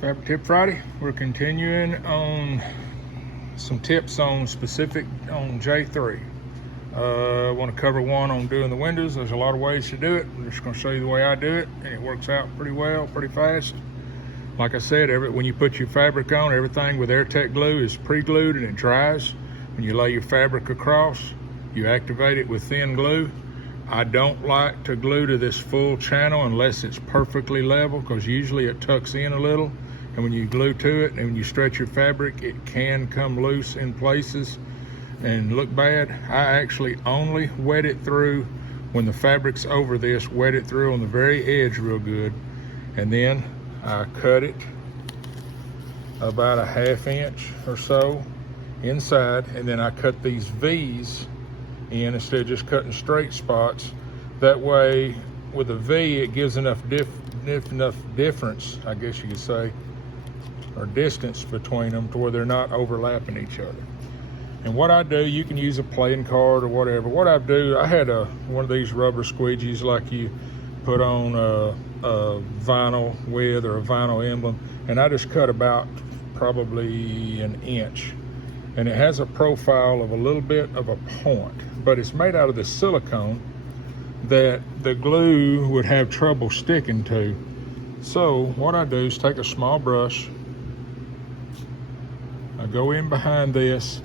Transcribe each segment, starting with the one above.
Fabric Tip Friday. We're continuing on some tips on specific on J3. I want to cover one on doing the windows. There's a lot of ways to do it. I'm just going to show you the way I do it, and it works out pretty well, pretty fast. Like I said, when you put your fabric on, everything with AirTech glue is pre-glued and it dries. When you lay your fabric across, you activate it with thin glue. I don't like to glue to this full channel unless it's perfectly level, because usually it tucks in a little, and when you glue to it and when you stretch your fabric, it can come loose in places and look bad. I actually only wet it through when the fabric's over this, wet it through on the very edge real good, and then I cut it about a 1/2 inch or so inside, and then I cut these V's in instead of just cutting straight spots. That way, with a V, it gives enough difference, I guess you could say, or distance between them to where they're not overlapping each other. And what I do, you can use a playing card or whatever. What I do, I had one of these rubber squeegees like you put on a vinyl with, or a vinyl emblem, and I just cut about probably 1 inch. And it has a profile of a little bit of a point, but it's made out of this silicone that the glue would have trouble sticking to. So what I do is take a small brush, I go in behind this,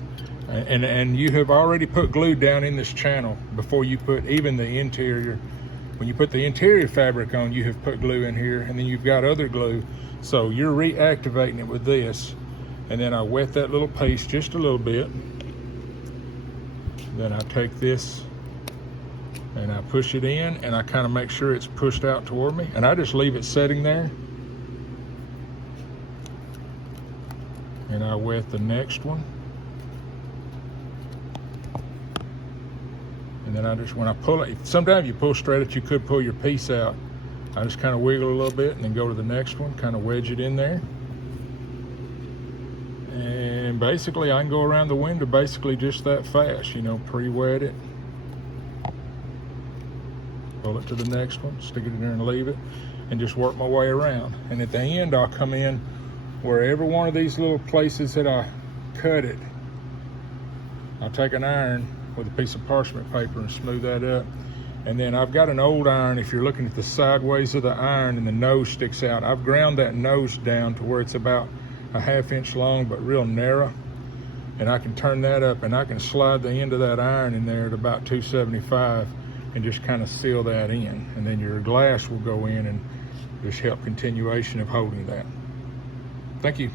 and you have already put glue down in this channel before you put even the interior. When you put the interior fabric on, you have put glue in here, and then you've got other glue. So you're reactivating it with this. And then I wet that little piece just a little bit. Then I take this and I push it in, and I kind of make sure it's pushed out toward me, and I just leave it sitting there. And I wet the next one. And then I just, when I pull it, sometimes you pull straight it, you could pull your piece out. I just kind of wiggle a little bit and then go to the next one, kind of wedge it in there. And basically I can go around the window basically just that fast, pre-wet it. Pull it to the next one, stick it in there and leave it, and just work my way around. And at the end, I'll come in where every one of these little places that I cut it, I'll take an iron with a piece of parchment paper and smooth that up. And then I've got an old iron. If you're looking at the sideways of the iron and the nose sticks out, I've ground that nose down to where it's about a 1/2 inch long, but real narrow. And I can turn that up, and I can slide the end of that iron in there at about 275 and just kind of seal that in. And then your glass will go in and just help continuation of holding that. Thank you.